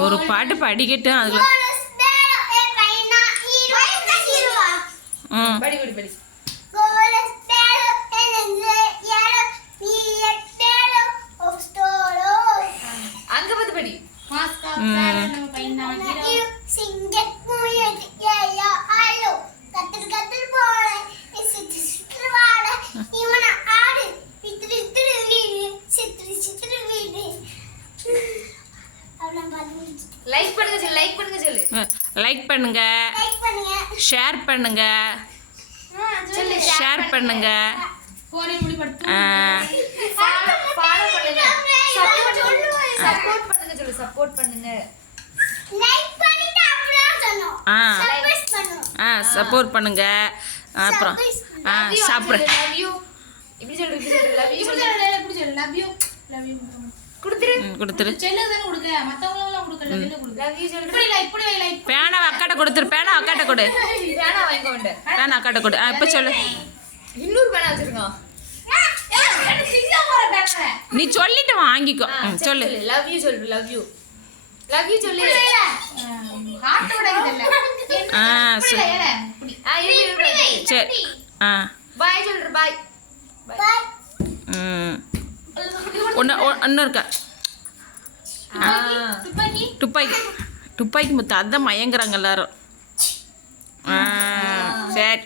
ஒரு பாட்டு படிக்கட்டும் அதுல அங்க பத்தி படி லைக் பண்ணுங்க சொல்லு லைக் பண்ணுங்க சொல்லு லைக் பண்ணுங்க ஷேர் பண்ணுங்க ஷேர் பண்ணுங்க ஃபாலோ பண்ணுங்க சப்போர்ட் பண்ணுங்க சொல்லு சப்போர்ட் பண்ணுங்க லைக் பண்ணிட்டு அப்புறம் சொல்லணும் சப்போர்ட் பண்ணுங்க அப்புறம் சாப்பிடு லவ் யூ இப்படி சொல்லு லவ் யூ சொல்லு இப்படி சொல்லு லவ் யூ கொடுத்துரு செல்லு தான கொடுக்க மத்தவங்க எல்லாம் கொடுக்கல செல்லு கொடுக்க லவ் யூ சொல்லு இப்படி வை பேனா அக்காட்ட கொடுத்துரு பேனா அக்காட்ட கொடு பேனா வாங்கிக்கோ வந்து பேனா அக்காட்ட கொடு இப்போ சொல்லு இன்னொரு பேனா வச்சிருக்கோம் நீ சொல்லிட்டு வாங்கிக்கோ சொல்லு லவ் யூ சொல்லு லவ் யூ சொல்லு ஹார்ட் உடைக்குது இல்ல சரி பாய் சொல்ற பாய் ஒன்று இருக்கா துப்பாக்கி முத்து அதான் மயங்குறாங்க எல்லாரும் சரி